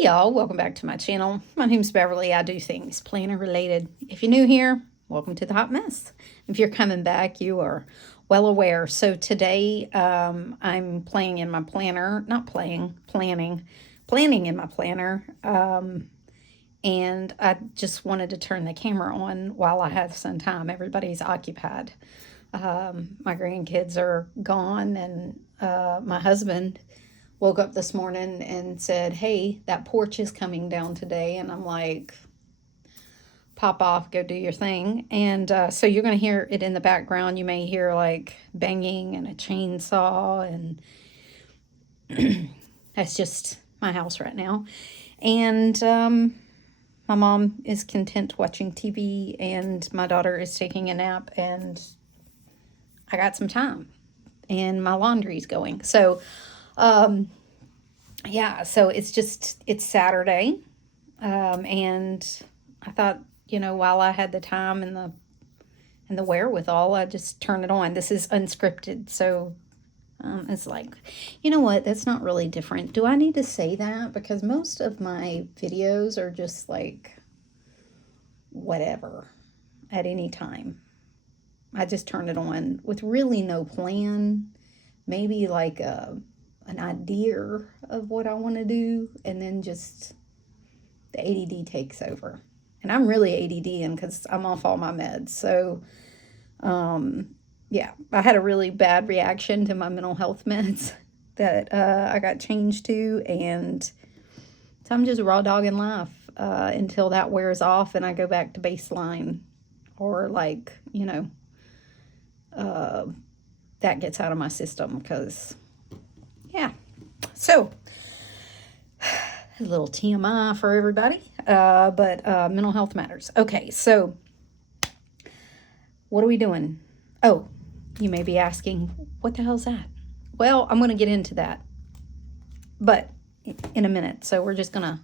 Hey y'all, welcome back to my channel. My name's Beverly. I do things planner related. If you're new here, welcome to the hot mess. If you're coming back, you are well aware. So today I'm playing in my planner, not playing, planning in my planner. And I just wanted to turn the camera on while I have some time. Everybody's occupied. My grandkids are gone, and my husband woke up this morning and said, hey, that porch is coming down today. And I'm like, pop off, go do your thing. And so you're going to hear it in the background. You may hear like banging and a chainsaw, and that's just my house right now. And my mom is content watching TV, and my daughter is taking a nap, and I got some time, and my laundry's going. So, yeah, so it's Saturday, and I thought, while I had the time and the wherewithal, I just turn it on. This is unscripted, so it's like, you know what? That's not really different. Do I need to say that? Because most of my videos are just like whatever at any time. I just turn it on with really no plan. Maybe like an idea of what I want to do, and then just the ADD takes over. And I'm really ADD because I'm off all my meds. So, yeah, I had a really bad reaction to my mental health meds that I got changed to, and so I'm just raw dogging life until that wears off and I go back to baseline, or like, that gets out of my system, because yeah. So a little TMI for everybody, but mental health matters. Okay, so what are we doing? Oh, you may be asking, what the hell's that? Well, I'm going to get into that, but in a minute. So we're just going to,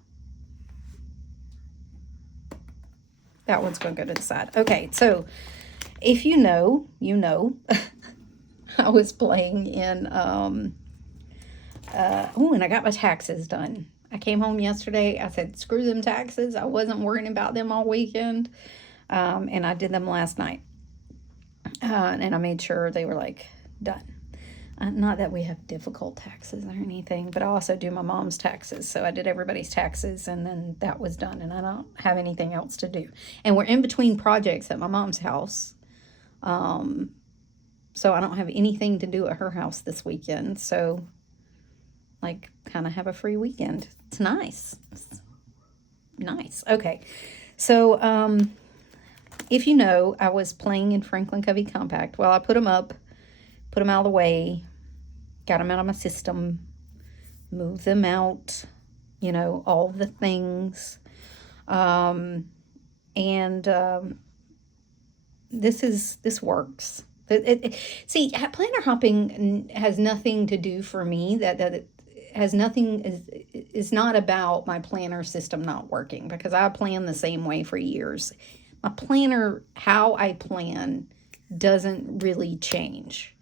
that one's going to go to the side. Okay, so if you know, I was playing in, and I got my taxes done. I came home yesterday. I said, screw them taxes. I wasn't worrying about them all weekend. And I did them last night. And I made sure they were like done. Not that we have difficult taxes or anything, but I also do my mom's taxes. So I did everybody's taxes, and then that was done, and I don't have anything else to do. And we're in between projects at my mom's house. So I don't have anything to do at her house this weekend. So like kind of have a free weekend. It's nice. It's nice. Okay. So, if you know, I was playing in Franklin Covey Compact. Well, I put them up, put them out of the way, got them out of my system, moved them out, all the things. This works. See, planner hopping has nothing to do for me. That it has nothing, is not about my planner system not working, because I plan the same way for years. My planner, how I plan, doesn't really change.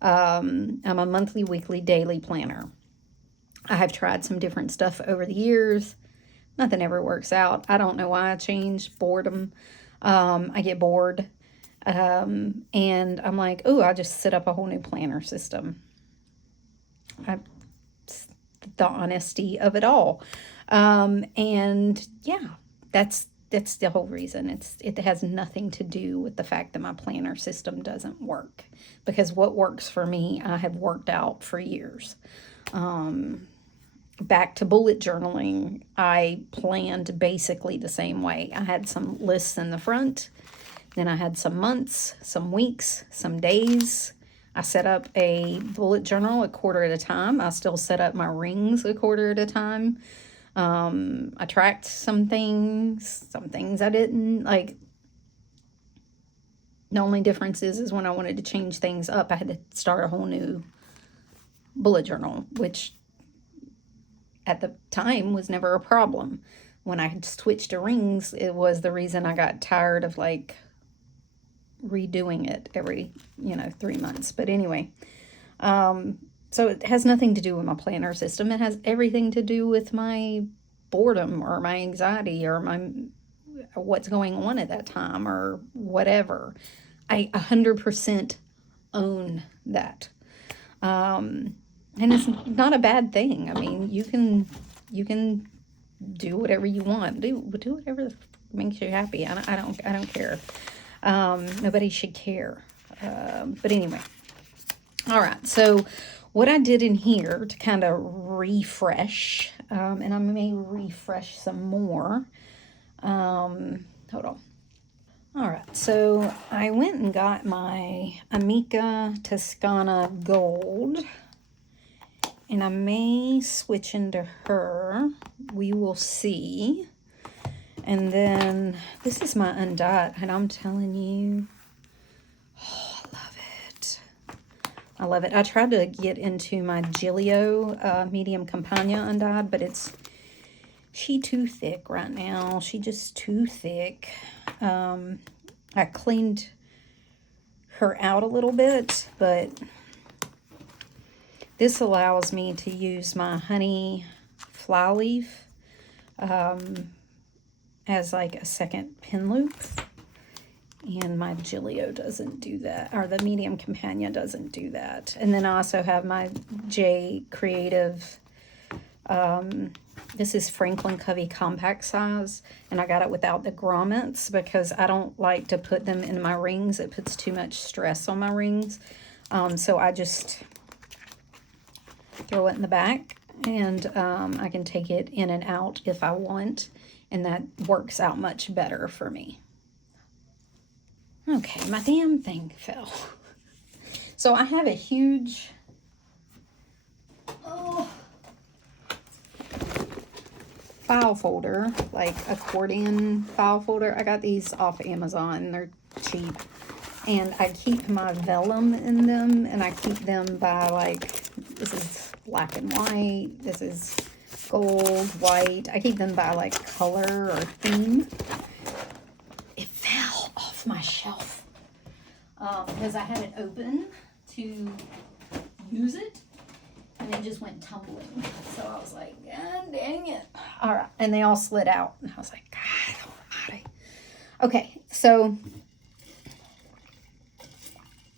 I'm a monthly, weekly, daily planner. I have tried some different stuff over the years. Nothing ever works out. I don't know why I changed. Boredom. I get bored. And I'm like, oh, I'll just set up a whole new planner system. The honesty of it all. And yeah, that's the whole reason. It has nothing to do with the fact that my planner system doesn't work, because what works for me, I have worked out for years. Back to bullet journaling, I planned basically the same way. I had some lists in the front, then I had some months, some weeks, some days. I set up a bullet journal a quarter at a time. I still set up my rings a quarter at a time. I tracked some things I didn't. Like, the only difference is when I wanted to change things up, I had to start a whole new bullet journal, which at the time was never a problem. When I had switched to rings, it was the reason I got tired of like redoing it every 3 months. But anyway, so it has nothing to do with my planner system. It has everything to do with my boredom or my anxiety or my what's going on at that time or whatever. I 100% own that. And it's not a bad thing. I mean, you can do whatever you want. Do whatever makes you happy. I don't care. Nobody should care. But anyway. All right. So what I did in here to kind of refresh, and I may refresh some more. Hold on. All right. So I went and got my Amica Toscana Gold. And I may switch into her. We will see. And then this is my undyed. And I'm telling you, oh, I love it. I love it. I tried to get into my Gillio medium Campagna undyed, but she too thick right now. She just too thick. I cleaned her out a little bit, but this allows me to use my honey flyleaf as like a second pin loop. And my Gillio doesn't do that, or the medium Campagna doesn't do that. And then I also have my J Creative, this is Franklin Covey compact size, and I got it without the grommets because I don't like to put them in my rings. It puts too much stress on my rings. So I just throw it in the back, and I can take it in and out if I want, and that works out much better for me. Okay, my damn thing fell. So I have a huge, file folder, like accordion file folder. I got these off Amazon. They're cheap. And I keep my vellum in them, and I keep them by, like, this is black and white, this is gold, white. I keep them by, like, color or theme. It fell off my shelf because I had it open to use it, and it just went tumbling. So I was like, God dang it. All right, and they all slid out. And I was like, God almighty. Okay, so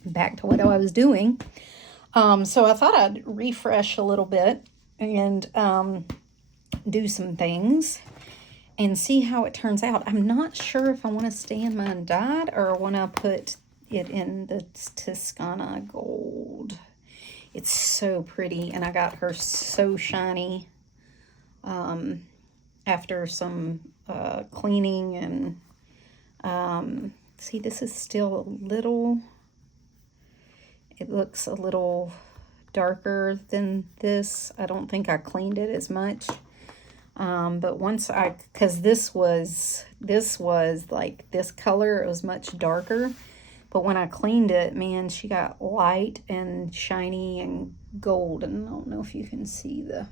back to what I was doing. So I thought I'd refresh a little bit and do some things and see how it turns out. I'm not sure if I want to stay in my undyed or want to put it in the Toscana Gold. It's so pretty, and I got her so shiny after some cleaning. And see, this is still a little, it looks a little darker than this. I don't think I cleaned it as much. But once because this was like this color, it was much darker. But when I cleaned it, man, she got light and shiny and gold. And I don't know if you can see the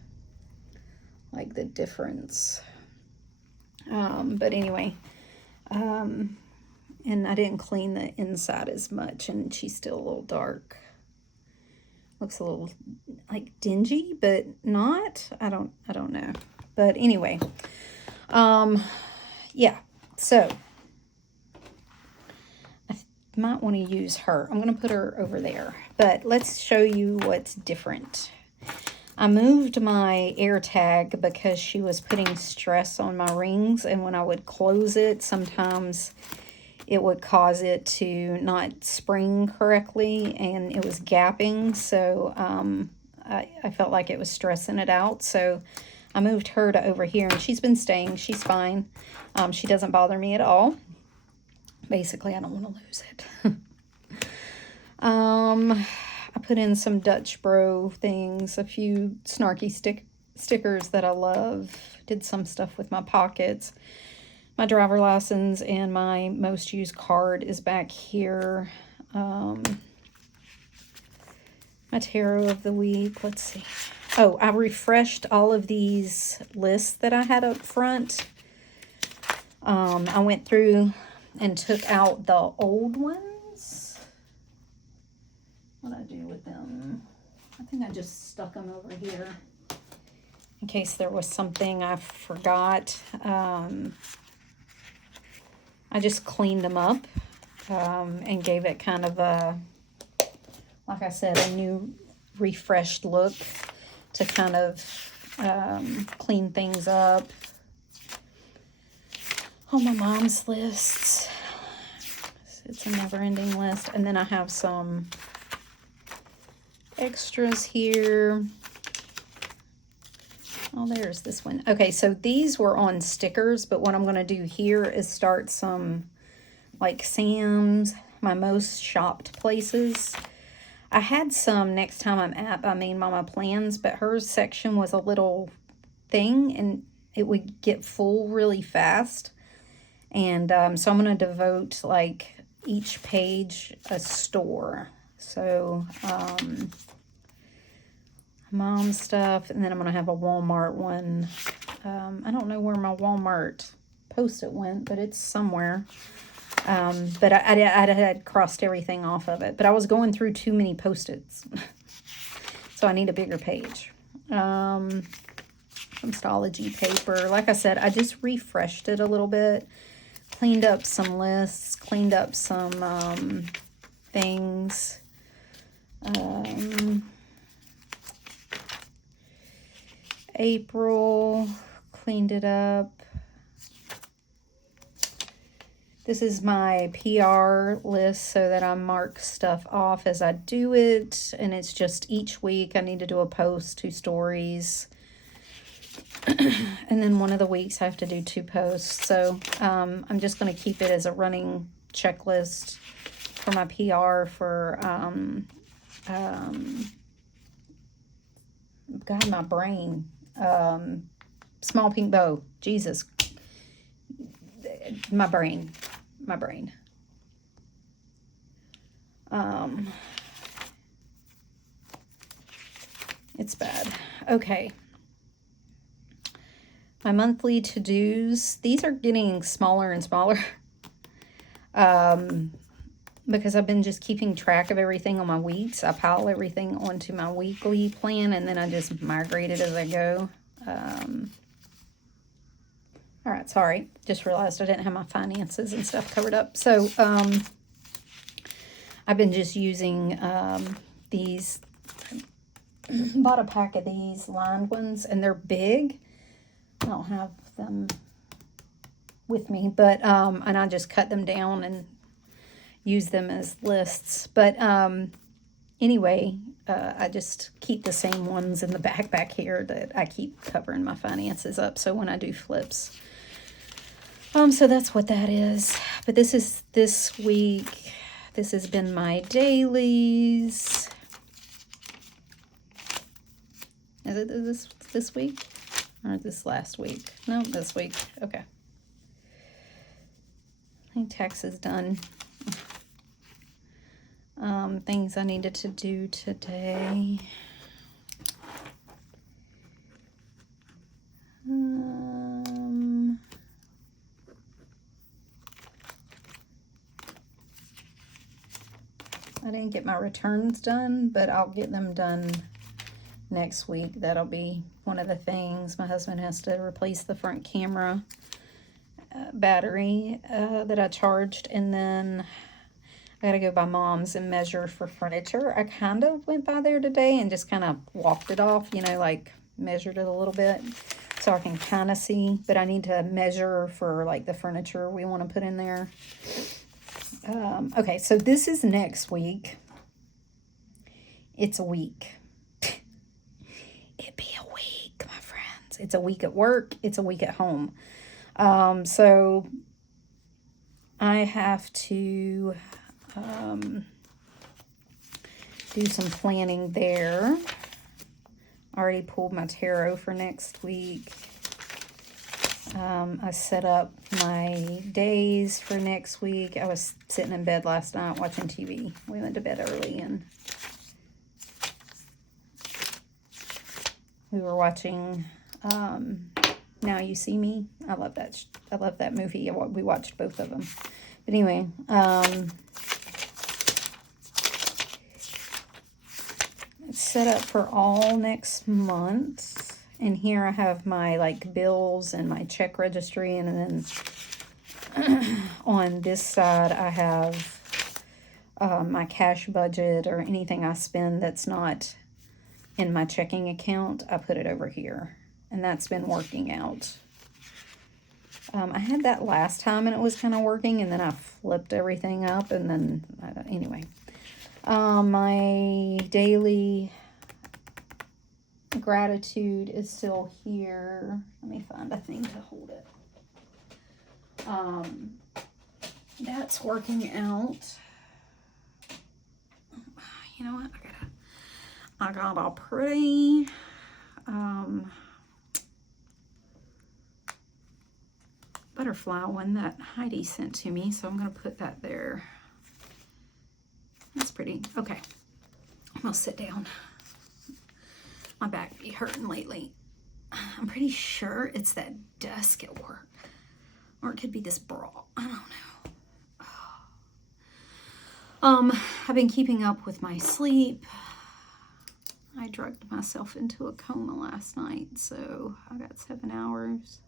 difference. But anyway, and I didn't clean the inside as much, and she's still a little dark. Looks a little like dingy, but not. I don't know. But anyway, yeah. So I might want to use her. I'm going to put her over there. But let's show you what's different. I moved my air tag because she was putting stress on my rings, and when I would close it, sometimes it would cause it to not spring correctly, and it was gapping, so I felt like it was stressing it out. So I moved her to over here, and she's been staying. She's fine. She doesn't bother me at all. Basically, I don't want to lose it. I put in some Dutch Bro things, a few snarky stickers that I love. Did some stuff with my pockets. My driver license and my most used card is back here. My tarot of the week. Let's see. Oh, I refreshed all of these lists that I had up front. I went through and took out the old ones. What did I do with them? I think I just stuck them over here. in case there was something I forgot. I just cleaned them up and gave it kind of a, like I said, a new refreshed look to kind of clean things up. All my mom's lists. It's a never-ending list. And then I have some extras here. Oh, there's this one. Okay, so these were on stickers, but what I'm going to do here is start some, like, Sam's, my most shopped places. I had some Next Time I'm at by Main Mama Plans, but her section was a little thing, and it would get full really fast. And so I'm going to devote, like, each page a store. So, mom stuff, and then I'm going to have a Walmart one. I don't know where my Walmart post-it went, but it's somewhere. But I had crossed everything off of it. But I was going through too many post-its. So I need a bigger page. Some Stalogy paper. Like I said, I just refreshed it a little bit. Cleaned up some lists. Cleaned up some things. April, cleaned it up. This is my PR list so that I mark stuff off as I do it. And it's just each week I need to do a post, 2 stories. And then one of the weeks I have to do 2 posts. So I'm just going to keep it as a running checklist for my PR for, God, my brain. Smallpinkbow. Jesus. My brain. It's bad. Okay. My monthly to-dos. These are getting smaller and smaller. Because I've been just keeping track of everything on my weeks. I pile everything onto my weekly plan, and then I just migrate it as I go. All right, sorry. Just realized I didn't have my finances and stuff covered up. So I've been just using these. Bought a pack of these lined ones, and they're big. I don't have them with me, but and I just cut them down and use them as lists. But anyway, I just keep the same ones in the back here that I keep covering my finances up. So when I do flips, so that's what that is. But this week. This has been my dailies. Is it this week or this last week? No, this week. Okay. I think tax is done. Things I needed to do today. I didn't get my returns done, but I'll get them done next week. That'll be one of the things. My husband has to replace the front camera battery that I charged, and then I gotta go by Mom's and measure for furniture. I kind of went by there today and just kind of walked it off, you know, like measured it a little bit so I can kind of see, but I need to measure for like the furniture we want to put in there. Okay, so this is next week. It's a week. It'd be a week, my friends. It's a week at work. It's a week at home. So I have to do some planning there. I already pulled my tarot for next week. I set up my days for next week. I was sitting in bed last night watching TV. We went to bed early and we were watching Now You See Me. I love that movie. We watched both of them. But anyway, it's set up for all next month. in here I have my like bills and my check registry, and then on this side I have my cash budget, or anything I spend that's not in my checking account, I put it over here, and that's been working out. I had that last time and it was kind of working, and then I flipped everything up, and then anyway. My daily gratitude is still here. Let me find a thing to hold it. That's working out. You know what? I got a pretty butterfly one that Heidi sent to me, so I'm gonna put that there. That's pretty. Okay, I'm gonna sit down. My back be hurting lately. I'm pretty sure it's that desk at work, or it could be this bra. I don't know. I've been keeping up with my sleep. I drugged myself into a coma last night, so I got 7 hours.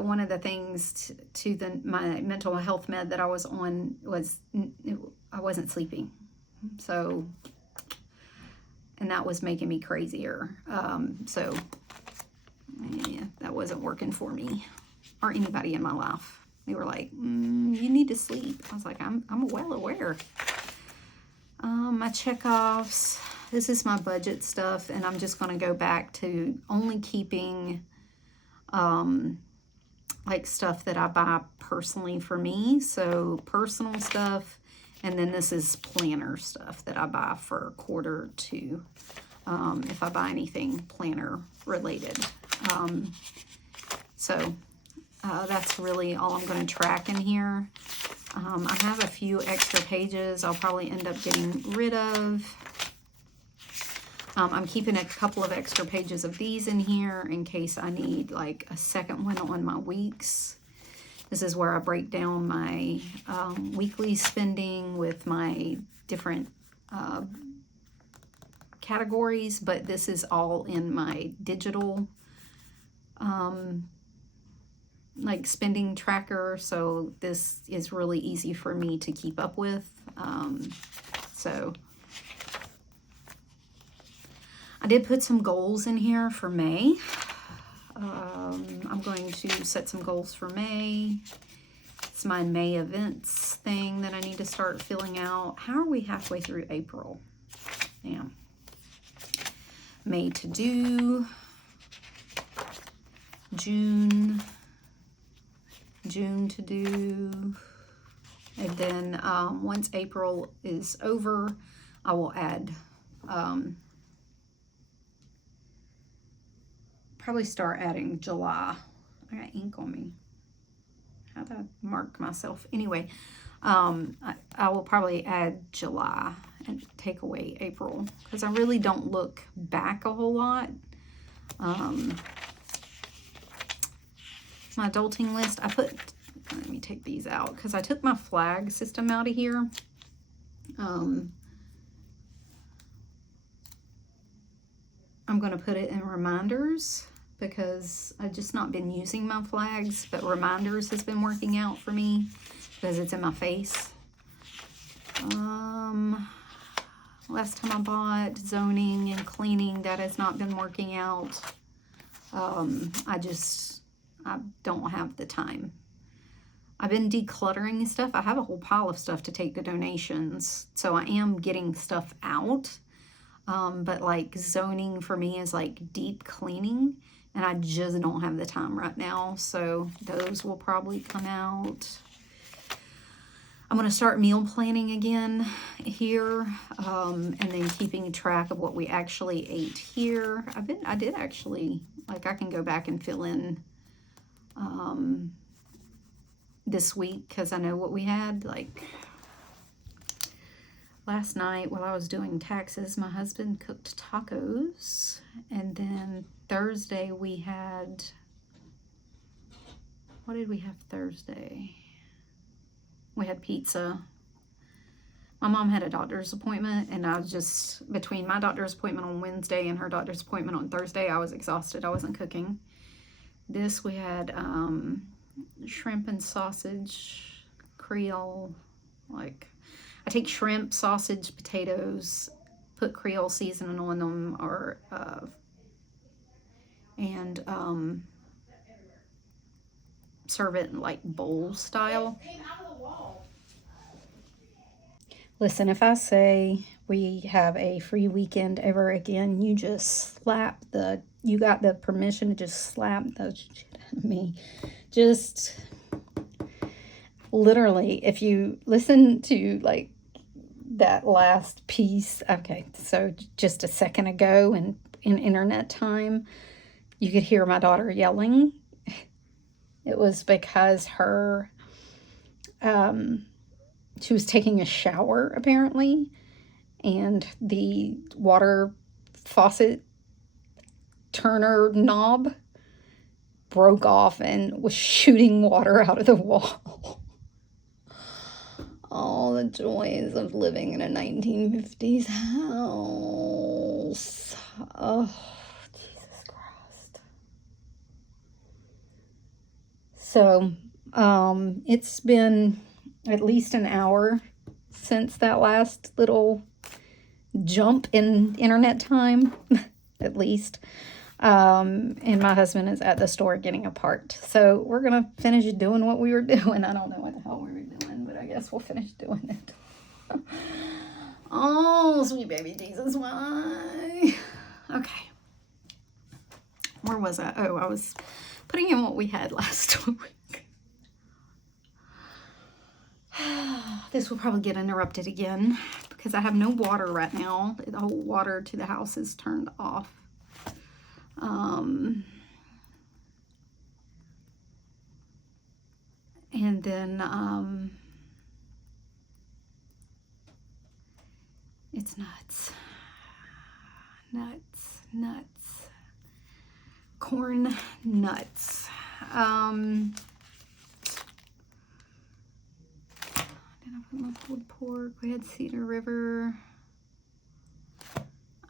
One of the things to my mental health med that I was on was I wasn't sleeping, so, and that was making me crazier. So yeah, that wasn't working for me or anybody in my life. They were like, you need to sleep. I was like, I'm well aware. My checkoffs. This is my budget stuff, and I'm just going to go back to only keeping like stuff that I buy personally for me. So personal stuff, and then this is planner stuff that I buy for quarter two. If I buy anything planner related. So that's really all I'm going to track in here. I have a few extra pages I'll probably end up getting rid of. I'm keeping a couple of extra pages of these in here in case I need like a second one on my weeks. This is where I break down my weekly spending with my different categories, but this is all in my digital like spending tracker, so this is really easy for me to keep up with. So I did put some goals in here for May. I'm going to set some goals for May. It's my May events thing that I need to start filling out. How are we halfway through April? Damn. May to do. June to do. And then once April is over, I will add probably start adding July. I got ink on me. How'd I mark myself? Anyway, I will probably add July and take away April, because I really don't look back a whole lot. My adulting list, I put, let me take these out, because I took my flag system out of here. I'm going to put it in reminders, because I've just not been using my flags, but reminders has been working out for me because it's in my face. Last time I bought zoning and cleaning, that has not been working out. I don't have the time. I've been decluttering stuff. I have a whole pile of stuff to take to donations, so I am getting stuff out. But like zoning for me is like deep cleaning, and I just don't have the time right now, so those will probably come out. I'm going to start meal planning again here, and then keeping track of what we actually ate here. I did actually, like, I can go back and fill in this week, because I know what we had. Like last night while I was doing taxes, my husband cooked tacos, and then Thursday we had, what did we have Thursday? We had pizza. My mom had a doctor's appointment, and I was just, between my doctor's appointment on Wednesday and her doctor's appointment on Thursday, I was exhausted. I wasn't cooking. This, we had shrimp and sausage, Creole, like, I take shrimp, sausage, potatoes, put Creole seasoning on them, or, and serve it in like bowl style. Listen, if I say we have a free weekend ever again, you just slap the, you got the permission to just slap the shit out of me. Just literally, if you listen to like that last piece, okay, so just a second ago in internet time, you could hear my daughter yelling. It was because her, she was taking a shower, apparently, and the water faucet turner knob broke off and was shooting water out of the wall. All the joys of living in a 1950s house. Oh, Jesus Christ. So, it's been at least an hour since that last little jump in internet time, at least. And my husband is at the store getting a part. So we're going to finish doing what we were doing. I don't know what the hell we were doing, but I guess we'll finish doing it. Oh, sweet baby Jesus, why? Okay. Where was I? Oh, I was putting in what we had last week. This will probably get interrupted again because I have no water right now. The whole water to the house is turned off. And then it's nuts. Corn nuts. My pulled pork. We had Cedar River.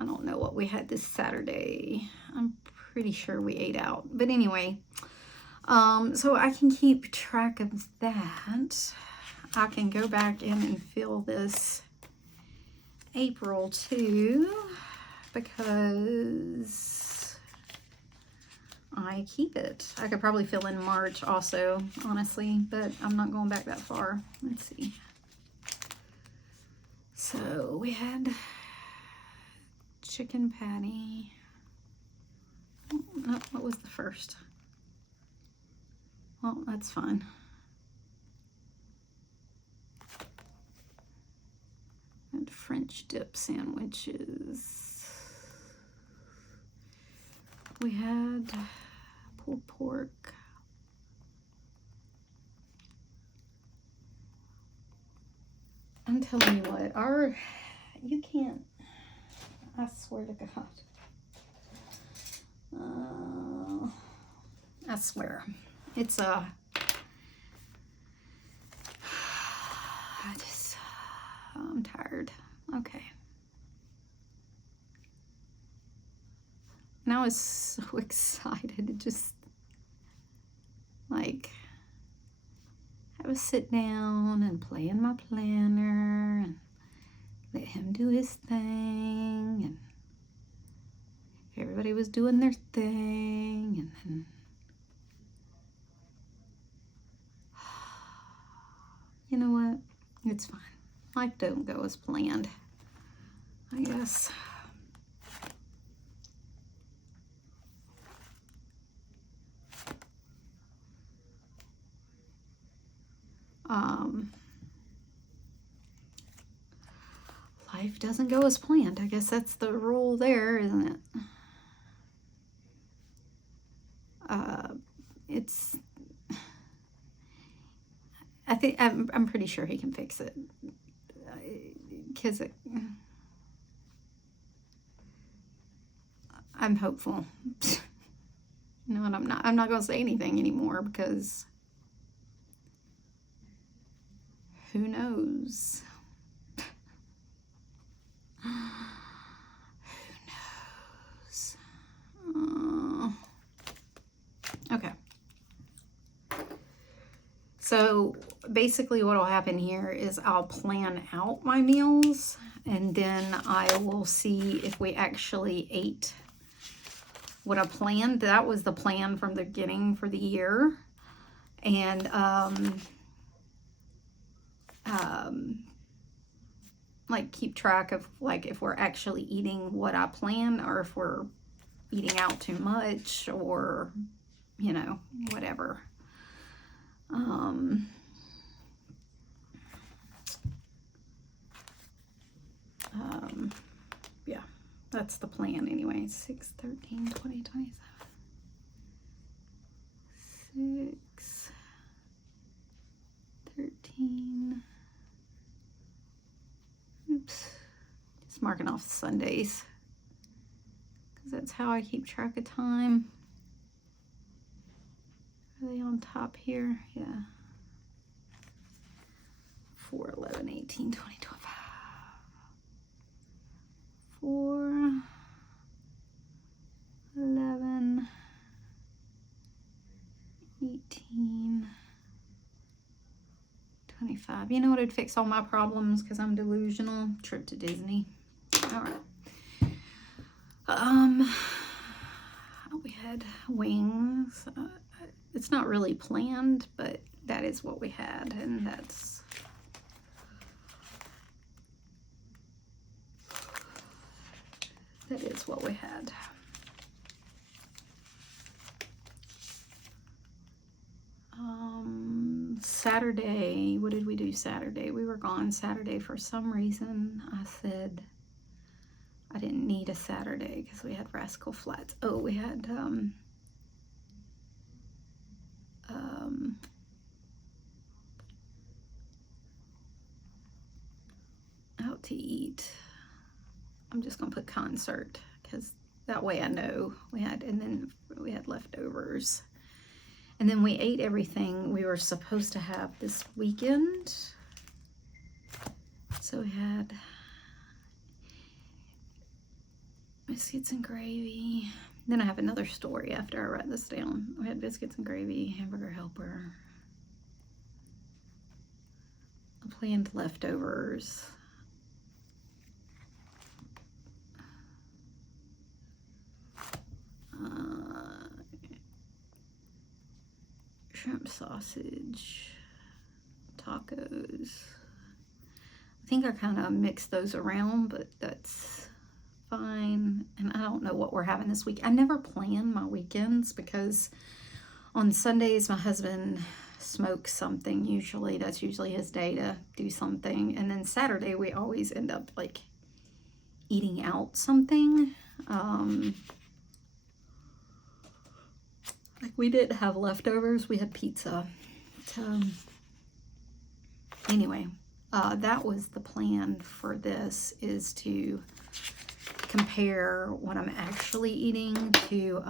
I don't know what we had this Saturday. I'm pretty sure we ate out. But anyway, so I can keep track of that. I can go back in and fill this April too, because I keep it. I could probably fill in March also, honestly, but I'm not going back that far. Let's see. So we had chicken patty. Oh, no, what was the first? Well, that's fine. And French dip sandwiches. We had pulled pork. I'm telling you what, you can't, I swear to God. I swear. It's I'm tired. Okay. And I was so excited to just, like, have a sit down and play in my planner and let him do his thing, and everybody was doing their thing, and then you know what? It's fine. Life don't go as planned, I guess. Life doesn't go as planned. I guess that's the rule there, isn't it? It's, I think, I'm pretty sure he can fix it. Because I'm hopeful. You know, and I'm not going to say anything anymore because who knows? So basically what will happen here is I'll plan out my meals, and then I will see if we actually ate what I planned. That was the plan from the beginning for the year. And like keep track of like if we're actually eating what I plan, or if we're eating out too much, or you know, whatever. Yeah, that's the plan anyway. 6, 13, 20, 27. 6, 13. Oops. Just marking off Sundays, because that's how I keep track of time. Are they on top here? Yeah. 4, 11, 18, 20, 25. 4, 11, 18, 25. You know what would fix all my problems, because I'm delusional? Trip to Disney. All right. We had wings. It's not really planned, but that is what we had, and that is what we had. Saturday, what did we do Saturday? We were gone Saturday for some reason. I said I didn't need a Saturday because we had Rascal Flats. Oh, we had out to eat. I'm just gonna put concert, because that way I know we had, and then we had leftovers. And then we ate everything we were supposed to have this weekend. So we had biscuits and gravy. Then I have another story after I write this down. We had biscuits and gravy, hamburger helper. I planned leftovers. Shrimp sausage, tacos. I think I kind of mixed those around, but that's fine. And I don't know what we're having this week. I never plan my weekends, because on Sundays my husband smokes something. Usually that's usually his day to do something, and then Saturday we always end up like eating out something. Like we didn't have leftovers, we had pizza. Anyway, that was the plan for this, is to compare what I'm actually eating to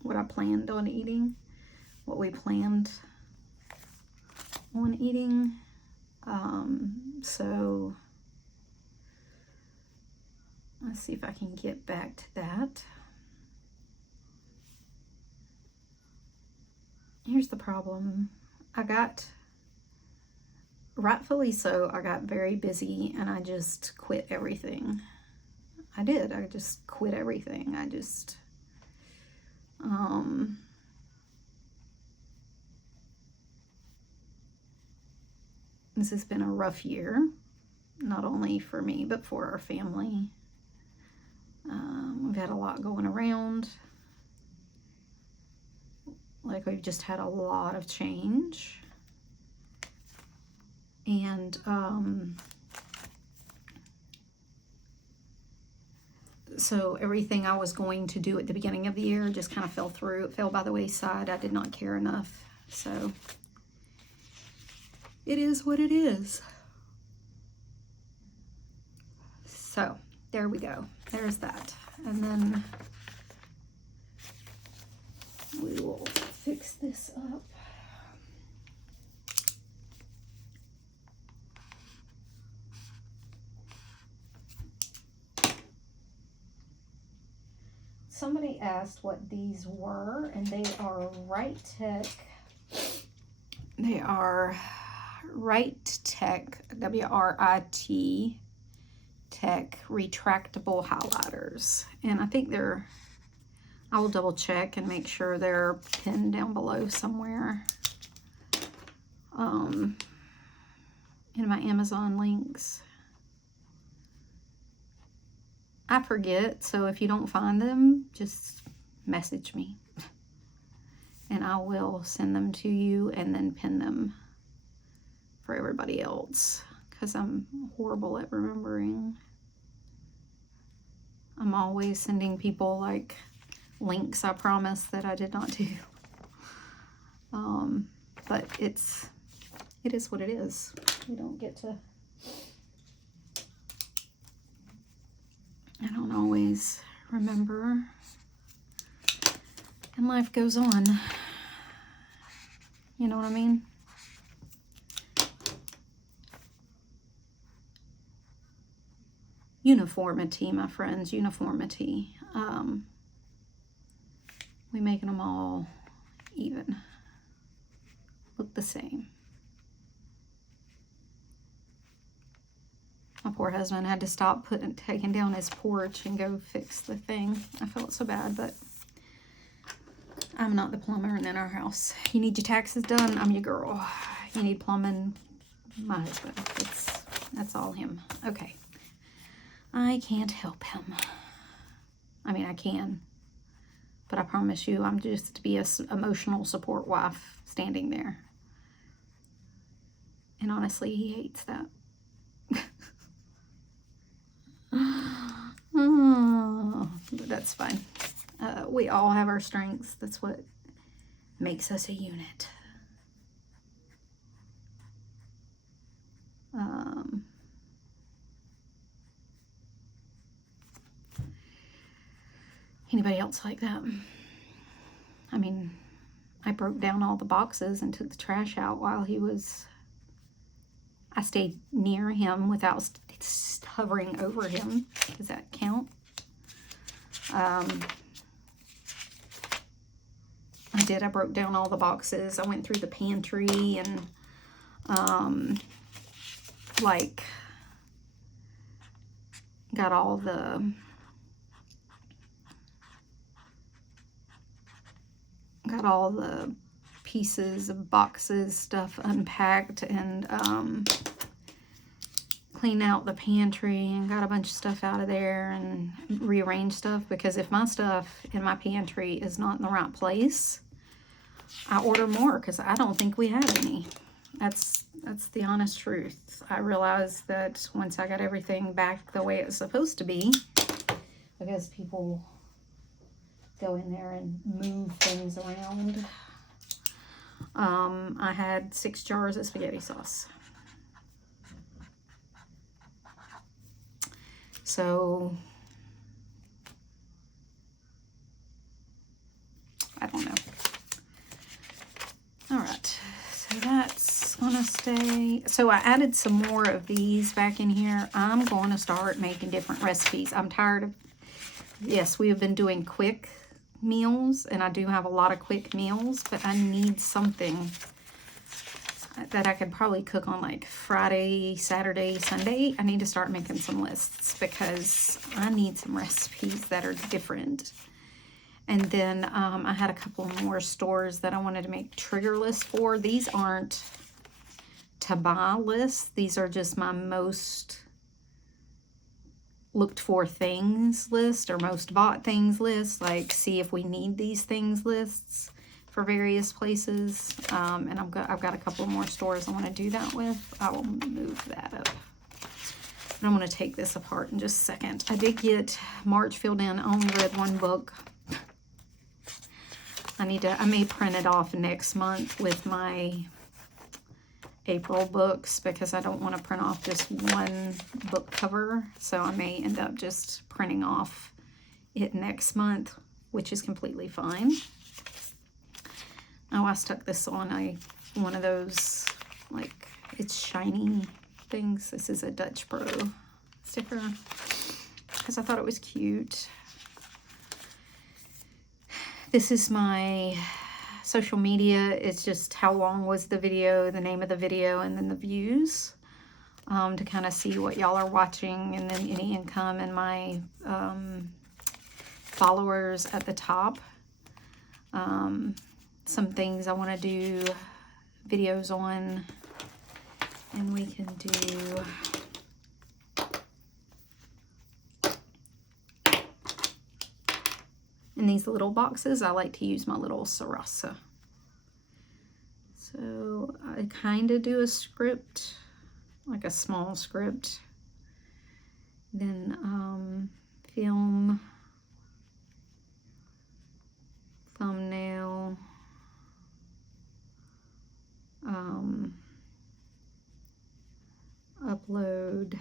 what I planned on eating, what we planned on eating. So let's see if I can get back to that. Here's the problem. Rightfully so, I got very busy and I just quit everything. I did. I just quit everything. This has been a rough year, not only for me, but for our family. We've had a lot going around. Like, we've just had a lot of change. And so everything I was going to do at the beginning of the year just kind of fell through. It fell by the wayside. I did not care enough. So it is what it is. So there we go. There's that. And then we will fix this up. Somebody asked what these were, and they are Right Tech They are Write Tech, W-R-I-T Tech retractable highlighters. And I think they're, I will double check and make sure they're pinned down below somewhere. In my Amazon links. I forget, so if you don't find them, just message me. And I will send them to you and then pin them for everybody else, because I'm horrible at remembering. I'm always sending people like links I promise that I did not do. But it is what it is. We don't get to, I don't always remember, and life goes on. You know what I mean? Uniformity, my friends, uniformity. We making them all even, look the same. My poor husband had to stop taking down his porch and go fix the thing. I felt so bad, but I'm not the plumber in our house. You need your taxes done, I'm your girl. You need plumbing, my husband. That's all him. Okay. I can't help him. I mean, I can, but I promise you, I'm just to be a emotional support wife standing there. And honestly, he hates that. Oh, but that's fine. We all have our strengths. That's what makes us a unit. Anybody else like that? I mean, I broke down all the boxes and took the trash out while he was, I stayed near him without hovering over him. Does that count? I did. I broke down all the boxes. I went through the pantry and like got all the pieces of boxes, stuff unpacked, and cleaned out the pantry and got a bunch of stuff out of there and rearranged stuff, because if my stuff in my pantry is not in the right place, I order more because I don't think we have any. That's the honest truth. I realized that once I got everything back the way it's supposed to be, because people go in there and move things around. I had 6 jars of spaghetti sauce. So, I don't know. All right, so that's gonna stay. So I added some more of these back in here. I'm going to start making different recipes. I'm tired of, yes, we have been doing quick meals, and I do have a lot of quick meals, but I need something that I could probably cook on like Friday, Saturday, Sunday. I need to start making some lists because I need some recipes that are different. And then I had a couple more stores that I wanted to make trigger lists for. These aren't to buy lists. These are just my most looked for things list, or most bought things list, like see if we need these things lists for various places. And I've got a couple more stores I want to do that with. I will move that up. And I'm going to take this apart in just a second. I did get March filled in. I only read one book. I may print it off next month with my April books, because I don't want to print off just one book cover. So I may end up just printing off it next month, which is completely fine. Oh, I stuck this on one of those, like, it's shiny things. This is a Dutch Bro sticker because I thought it was cute. This is my social media. It's just how long was the video, the name of the video, and then the views, to kind of see what y'all are watching, and then any income, and my followers at the top. Some things I want to do videos on, and we can do in these little boxes. I like to use my little Sarasa. So I kind of do a script, like a small script, then film, thumbnail, upload,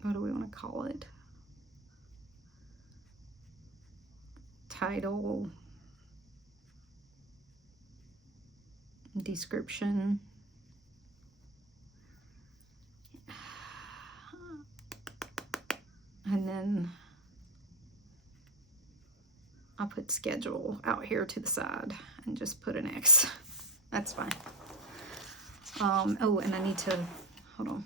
what do we want to call it? Title, description, and then I'll put schedule out here to the side and just put an X. That's fine. Oh, and I need to, hold on.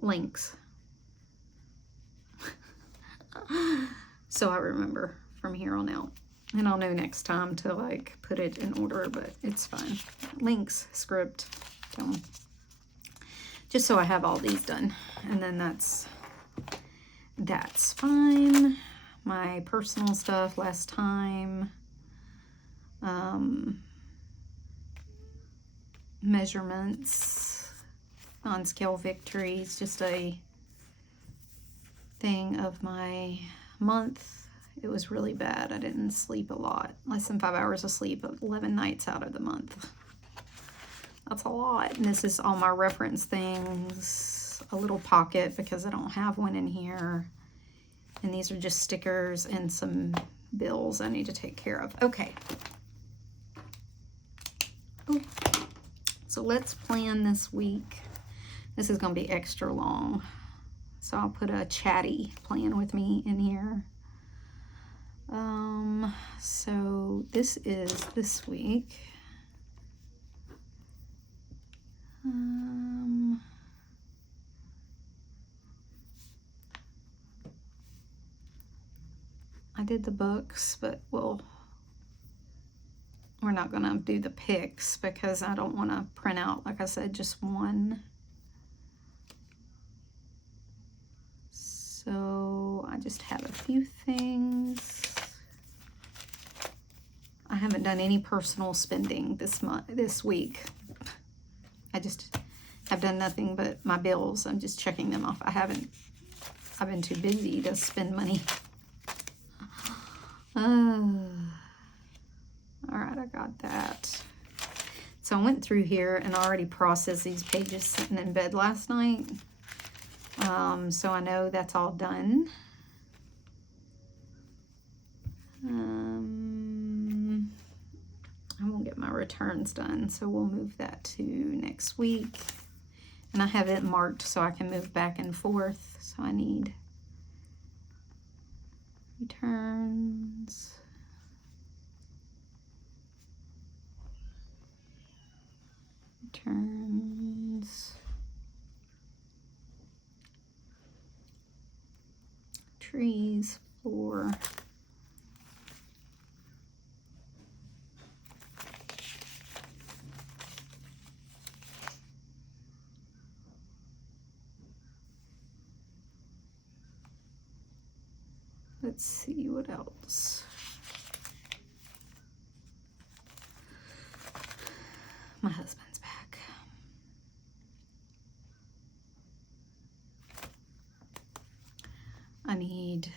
Links. So I remember from here on out. And I'll know next time to like put it in order, but it's fine. Links, script, film. Just so I have all these done. And then that's fine. My personal stuff last time. Measurements, on-scale victories, just a thing of my month. It was really bad. I didn't sleep a lot. Less than 5 hours of sleep, 11 nights out of the month. That's a lot. And this is all my reference things. A little pocket because I don't have one in here. And these are just stickers and some bills I need to take care of. Okay. Ooh. So let's plan this week. This is going to be extra long. So I'll put a chatty plan with me in here. So this is this week. I did the books, but we're not gonna do the pics because I don't want to print out, like I said, just one. So I just have a few things. I haven't done any personal spending this week. I just have done nothing but my bills. I'm just checking them off. I've been too busy to spend money. All right, I got that. So I went through here and already processed these pages sitting in bed last night. So I know that's all done. I won't get my returns done, so we'll move that to next week. And I have it marked so I can move back and forth. So I need returns. Returns. Trees, floor. Let's see what else. My husband's back. I need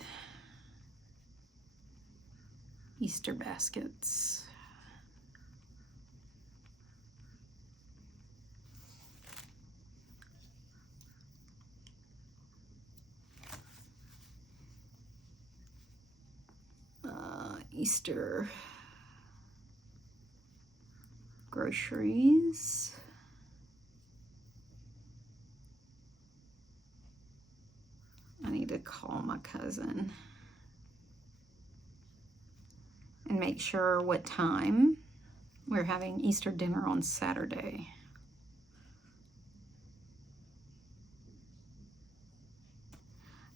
Easter baskets. Easter groceries. I need to call my cousin and make sure what time. We're having Easter dinner on Saturday.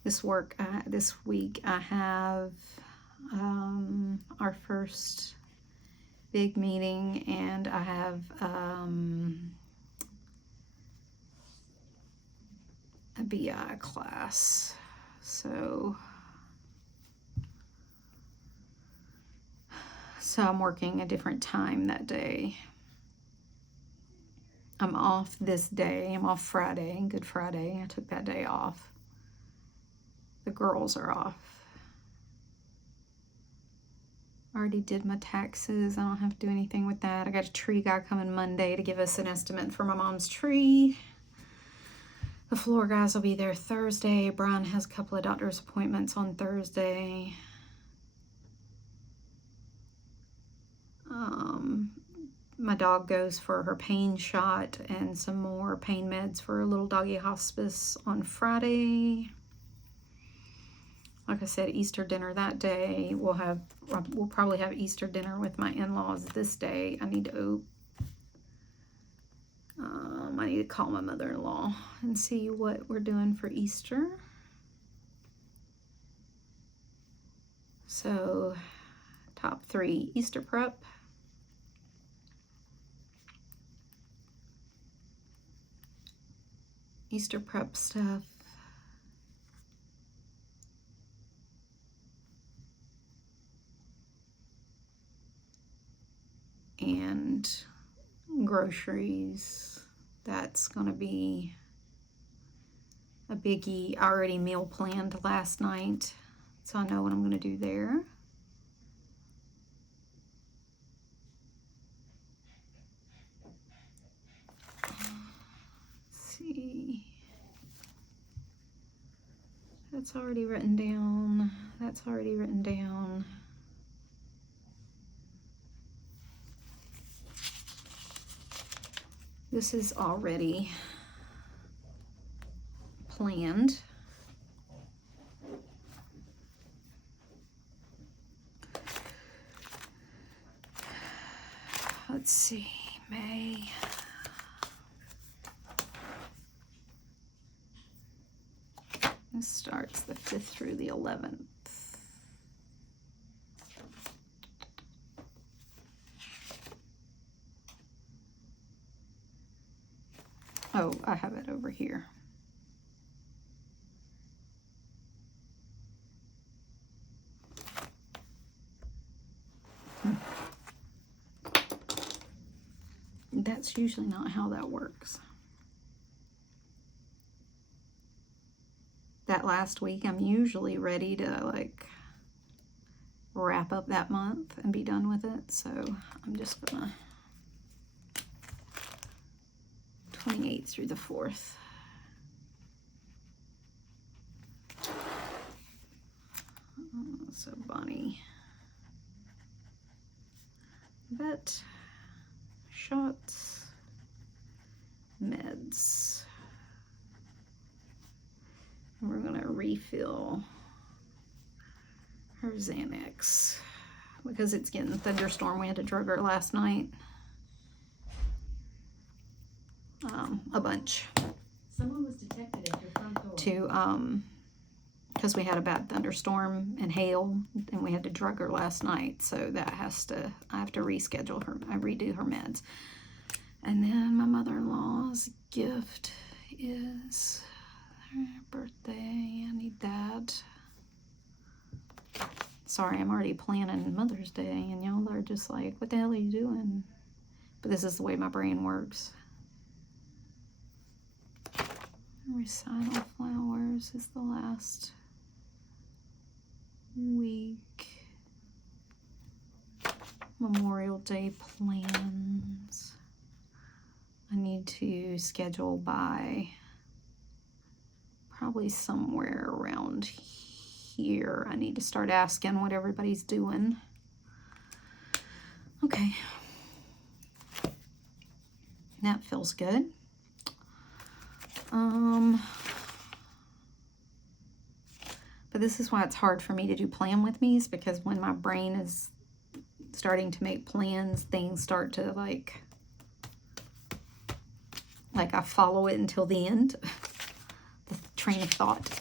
This week I have our first big meeting, and I have a BI class. So I'm working a different time that day. I'm off this day. I'm off Friday, Good Friday. I took that day off. The girls are off. Already did my taxes. I don't have to do anything with that. I got a tree guy coming Monday to give us an estimate for my mom's tree. The floor guys will be there Thursday. Brian has a couple of doctor's appointments on Thursday. My dog goes for her pain shot and some more pain meds for a little doggy hospice on Friday. Like I said, Easter dinner that day. We'll probably have Easter dinner with my in-laws this day. I need to call my mother-in-law and see what we're doing for Easter. So, top 3, Easter prep. Easter prep stuff. And groceries. That's gonna be a biggie. I already meal planned last night, so I know what I'm gonna do there. That's already written down. That's already written down. This is already planned. Let's see, May. This starts the 5th through the 11th. Oh, I have it over here. That's usually not how that works. That last week, I'm usually ready to like wrap up that month and be done with it. So I'm just gonna 28th through the 4th. So Bonnie, vet, shots, meds. And we're gonna refill her Xanax because it's getting a thunderstorm. We had to drug her last night. A bunch. Someone was detected at your front door. Because we had a bad thunderstorm and hail, and we had to drug her last night, so that I have to reschedule her. I redo her meds. And then my mother-in-law's gift is her birthday. I need that. Sorry, I'm already planning Mother's Day, and y'all are just like, what the hell are you doing? But this is the way my brain works. Recital flowers is the last week. Memorial Day plans. I need to schedule by probably somewhere around here. I need to start asking what everybody's doing. Okay. That feels good. But this is why it's hard for me to do plan with me's, because when my brain is starting to make plans, things start to like I follow it until the end, the train of thought.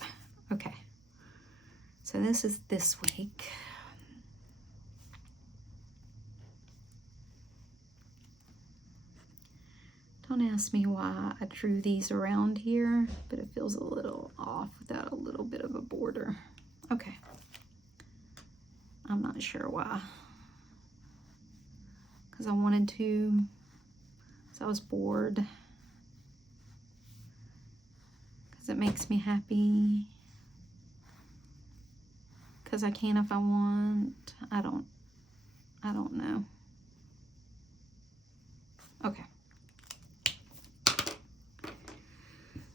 Okay, so this is this week. Don't ask me why I drew these around here, but it feels a little off without a little bit of a border. Okay, I'm not sure why, because I wanted to, so I was bored. It makes me happy, because I can if I want. I don't know. Okay,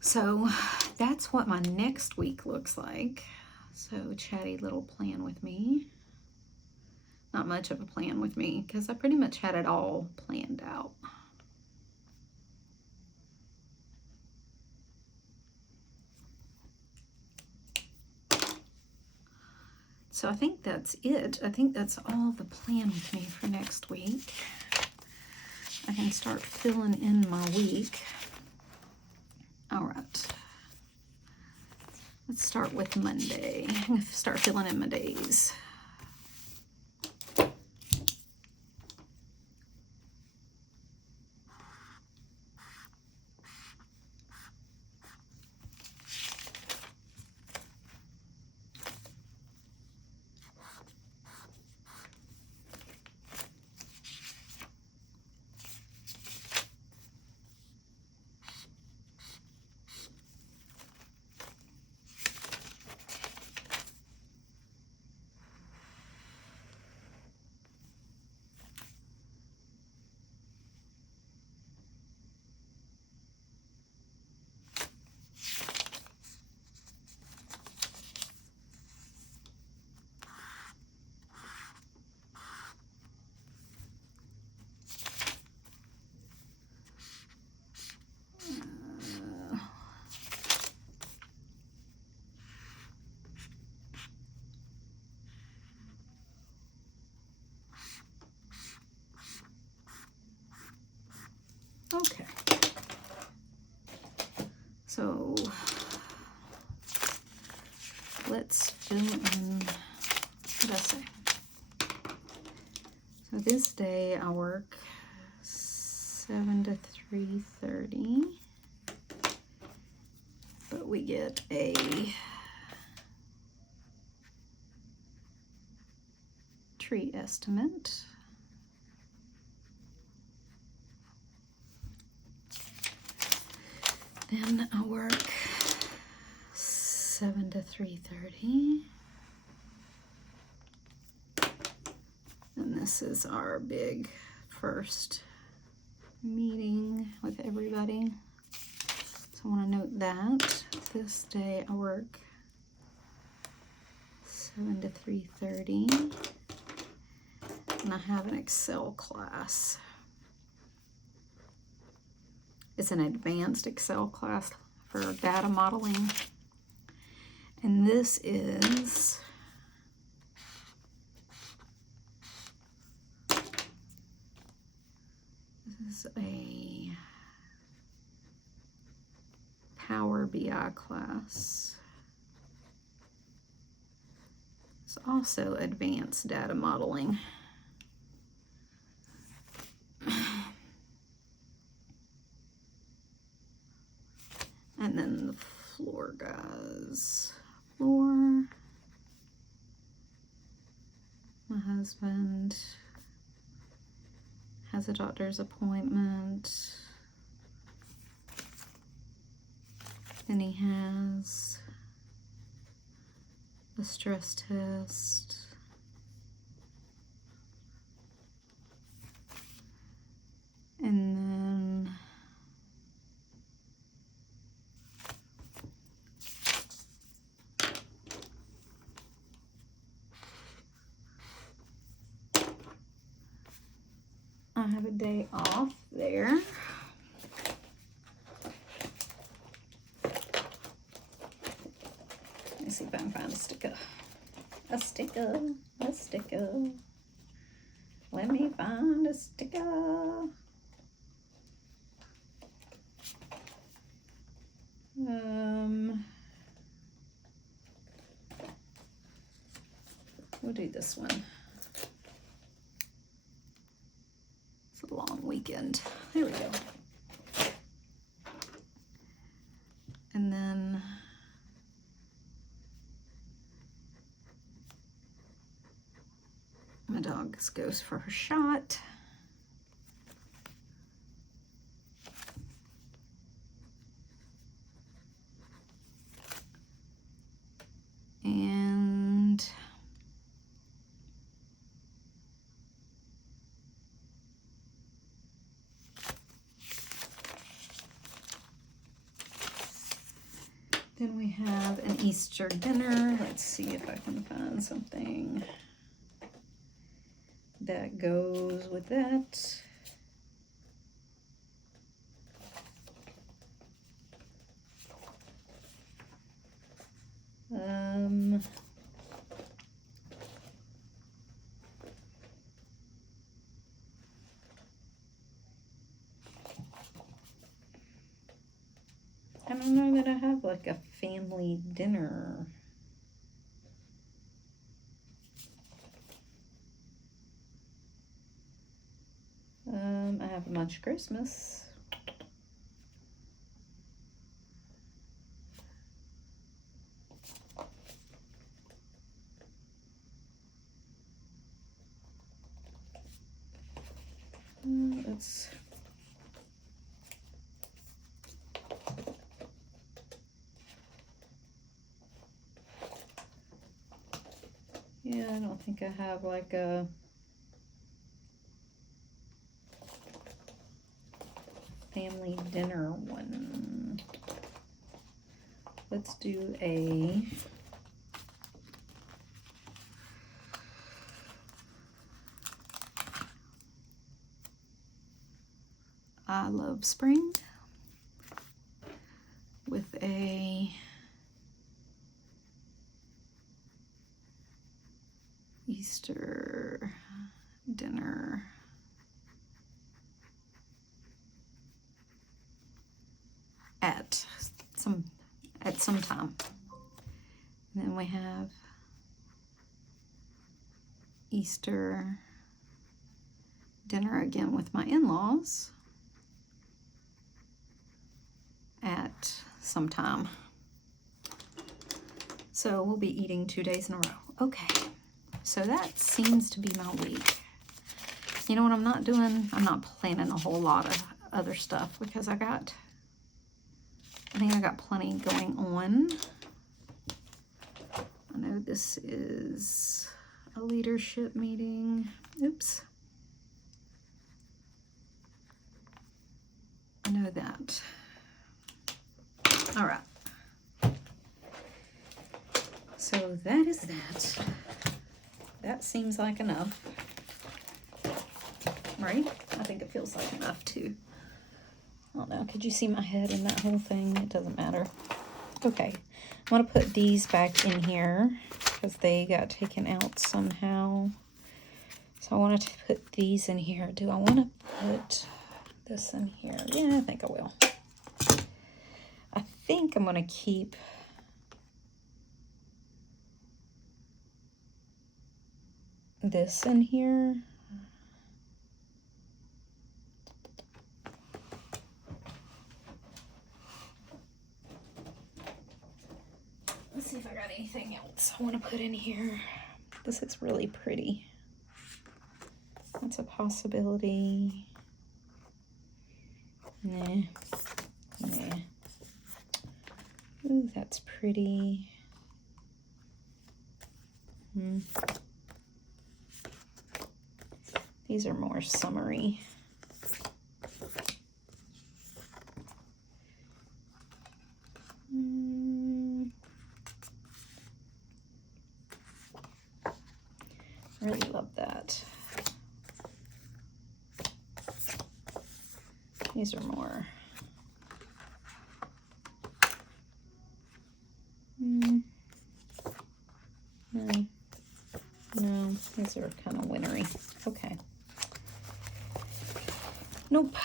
so that's what my next week looks like. So chatty little plan with me. Not much of a plan with me, because I pretty much had it all planned out. So I think that's it. I think that's all the plan with me for next week. I can start filling in my week. All right. Let's start with Monday. I'm going to start filling in my days. Okay. So let's fill in, what did I say? So this day I work 7 to 3:30, but we get a tree estimate. Then I work 7 to 3:30. And this is our big first meeting with everybody. So I want to note that. This day I work 7 to 3:30. And I have an Excel class. It's an advanced Excel class for data modeling. And this is a Power BI class. It's also advanced data modeling. And then the floor guys. Floor. My husband has a doctor's appointment. Then he has a stress test. And then day off there. Let me see if I can find a sticker. A sticker, a sticker. Let me find a sticker. We'll do this one. It's a long weekend. There we go. And then my dog goes for her shot. And then we have an Easter dinner. Let's see if I can find something that goes with that. I don't know that I have like a family dinner. I have a Much Christmas. Let's yeah, I don't think I have like a family dinner one. Let's do a I Love Spring with a Easter dinner. At some time. And then we have Easter dinner again with my in-laws at some time. So we'll be eating 2 days in a row. Okay, so that seems to be my week. You know what I'm not doing? I'm not planning a whole lot of other stuff because I think I got plenty going on. I know this is a leadership meeting. Oops. I know that. All right. So that is that. That seems like enough. Right? I think it feels like enough too. I don't know. Could you see my head in that whole thing? It doesn't matter. Okay. I'm going to put these back in here because they got taken out somehow. So I wanted to put these in here. Do I want to put this in here? Yeah, I think I will. I think I'm going to keep this in here. Let's see if I got anything else I want to put in here. This is really pretty. That's a possibility. Nah. Nah. Ooh, that's pretty. These are more summery. I really love that. These are more. No, no, these are kind of wintry. Okay. Nope.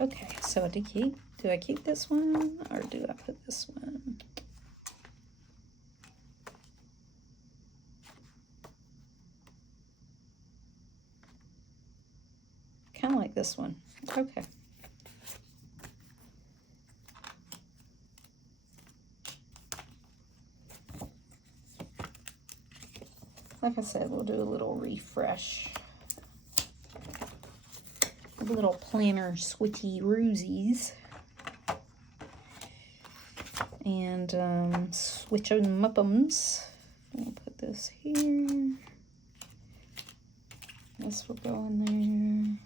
Okay, so do I keep this one or do I put this one? Kind of like this one. Okay. Like I said, we'll do a little refresh. Little planner switchy roozies. And switch them up'ems. I'll put this here. This will go in there.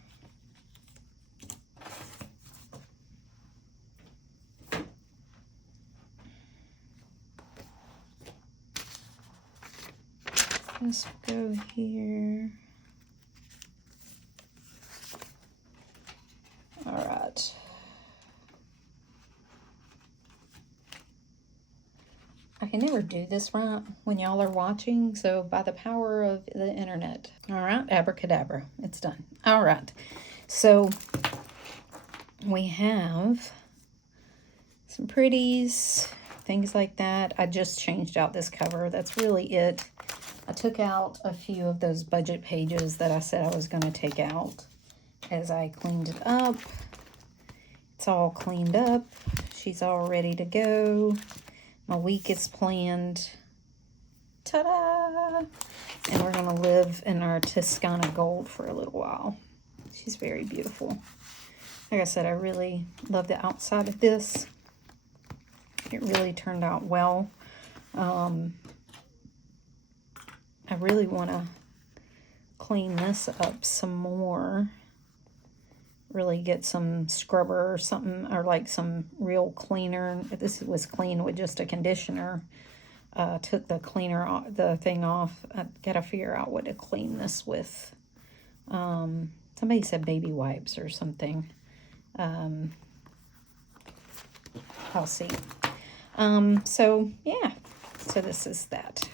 This will go here. All right. I can never do this right when y'all are watching, so by the power of the internet. All right, abracadabra, it's done. All right, so we have some pretties, things like that. I just changed out this cover. That's really it. I took out a few of those budget pages that I said I was going to take out as I cleaned it up. It's all cleaned up. She's all ready to go. My week is planned. Ta-da! And we're going to live in our Toscana gold for a little while. She's very beautiful. Like I said, I really love the outside of this. It really turned out well. I really want to clean this up some more. Really get some scrubber or something, or like some real cleaner. This was clean with just a conditioner. Took the cleaner, the thing off. I gotta figure out what to clean this with. Somebody said baby wipes or something. I'll see. So yeah, so this is that.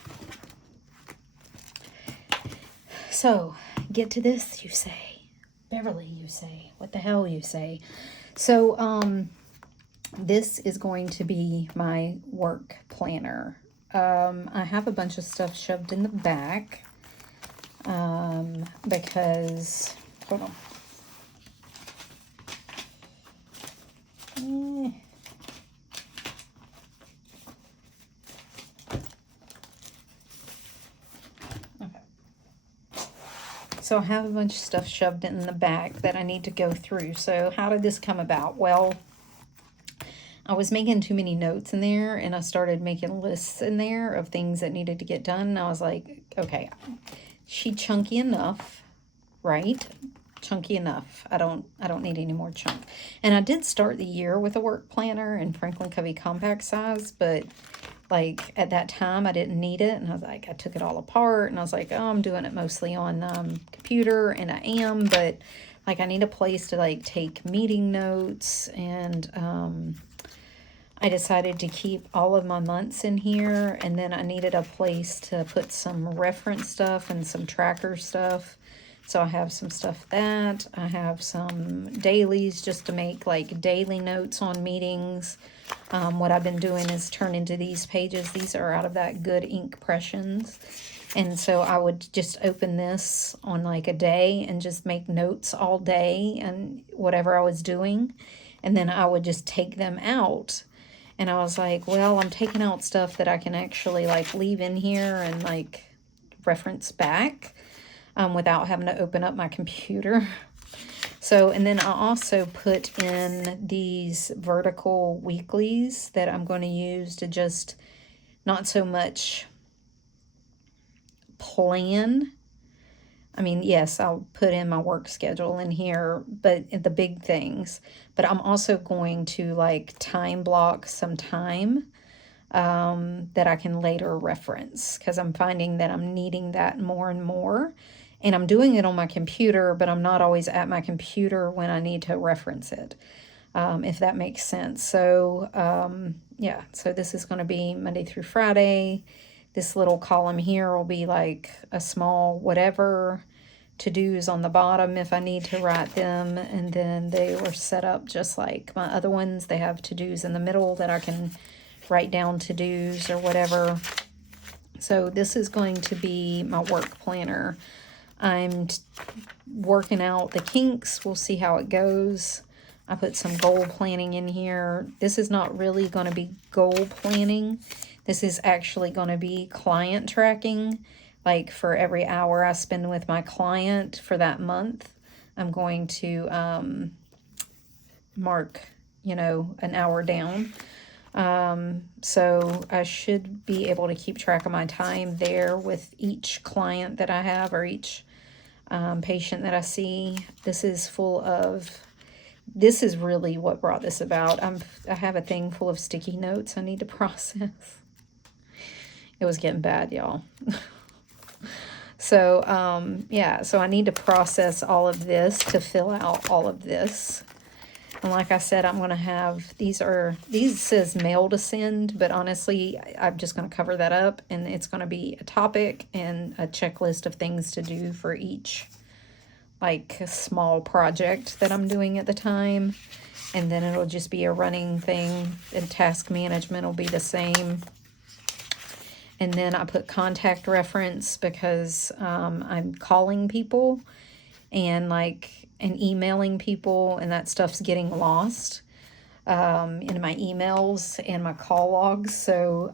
So, get to this, you say. Beverly, you say. What the hell, you say. So, this is going to be my work planner. I have a bunch of stuff shoved in the back. Because, hold on. So I have a bunch of stuff shoved in the back that I need to go through. So how did this come about? Well, I was making too many notes in there, and I started making lists in there of things that needed to get done. And I was like, okay, she chunky enough, right? Chunky enough. I don't need any more chunk. And I did start the year with a work planner in Franklin Covey compact size, but like at that time I didn't need it, and I was like, I took it all apart, and I was like, oh, I'm doing it mostly on computer, and I am, but like I need a place to like take meeting notes, and I decided to keep all of my months in here, and then I needed a place to put some reference stuff and some tracker stuff. So I have some stuff that I have some dailies just to make like daily notes on meetings. What I've been doing is turn into these pages. These are out of that Good Ink Pressions. And so I would just open this on like a day and just make notes all day and whatever I was doing. And then I would just take them out. And I was like, well, I'm taking out stuff that I can actually like leave in here and like reference back without having to open up my computer. So, and then I also put in these vertical weeklies that I'm going to use to just not so much plan. I mean, yes, I'll put in my work schedule in here, but the big things. But I'm also going to like time block some time that I can later reference, because I'm finding that I'm needing that more and more. And I'm doing it on my computer, but I'm not always at my computer when I need to reference it, if that makes sense. So, yeah, so this is going to be Monday through Friday. This little column here will be like a small whatever to-dos on the bottom if I need to write them. And then they were set up just like my other ones. They have to-dos in the middle that I can write down to-dos or whatever. So this is going to be my work planner. I'm working out the kinks. We'll see how it goes. I put some goal planning in here. This is not really going to be goal planning. This is actually going to be client tracking. Like for every hour I spend with my client for that month, I'm going to mark, you know, an hour down. So I should be able to keep track of my time there with each client that I have, or each patient that I see. This is full of, this is really what brought this about. I have a thing full of sticky notes I need to process. It was getting bad, y'all. So, yeah, so I need to process all of this to fill out all of this. And like I said, I'm going to have, these says mail to send, but honestly, I'm just going to cover that up, and it's going to be a topic and a checklist of things to do for each, like, small project that I'm doing at the time. And then it'll just be a running thing, and task management will be the same. And then I put contact reference because I'm calling people and emailing people, and that stuff's getting lost in my emails and my call logs. So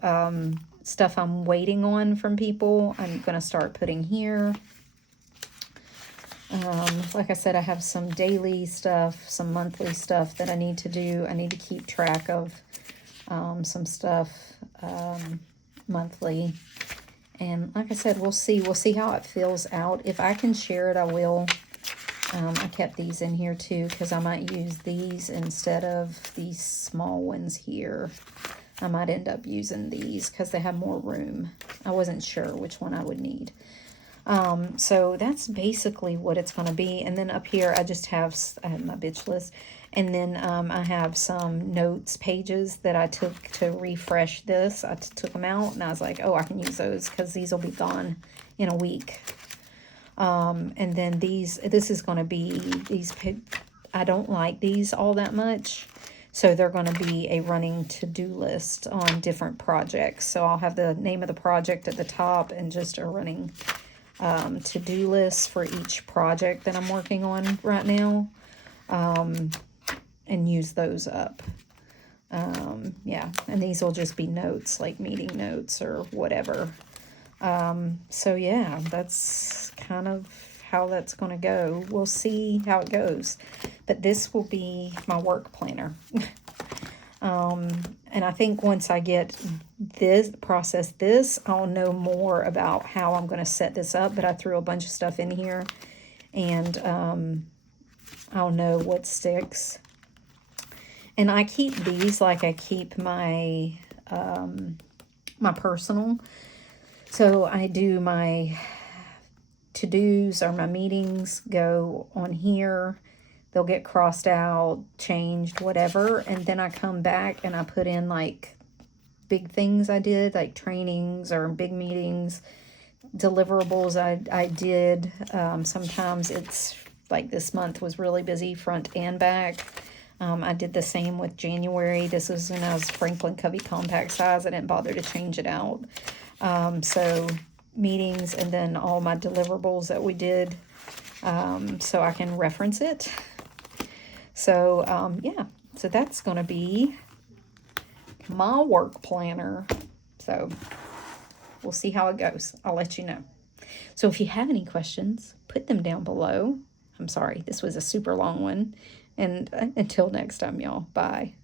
stuff I'm waiting on from people, I'm going to start putting here. Like I said, I have some daily stuff, some monthly stuff that I need to do. I need to keep track of some stuff monthly. And like I said, we'll see how it fills out. If I can share it, I will. I kept these in here too because I might use these instead of these small ones here. I might end up using these because they have more room. I wasn't sure which one I would need. So that's basically what it's going to be. And then up here, I have my bitch list. And then I have some notes pages that I took to refresh this. I took them out, and I was like, oh, I can use those because these will be gone in a week. And then this is going to be I don't like these all that much. So they're going to be a running to-do list on different projects. So I'll have the name of the project at the top and just a running to-do list for each project that I'm working on right now. And use those up. Yeah, and these will just be notes, like meeting notes or whatever. So yeah, that's kind of how that's going to go. We'll see how it goes. But this will be my work planner. And I think once I get process this, I'll know more about how I'm going to set this up. But I threw a bunch of stuff in here, and I'll know what sticks. And I keep these like I keep my my personal. So I do my to-dos or my meetings go on here. They'll get crossed out, changed, whatever. And then I come back and I put in like big things I did, like trainings or big meetings, deliverables I did. Sometimes it's like this month was really busy front and back. I did the same with January. This was when I was Franklin Covey compact size. I didn't bother to change it out. So meetings and then all my deliverables that we did, so I can reference it. So, yeah, so that's going to be my work planner. So we'll see how it goes. I'll let you know. So if you have any questions, put them down below. I'm sorry, this was a super long one. And until next time, y'all, bye.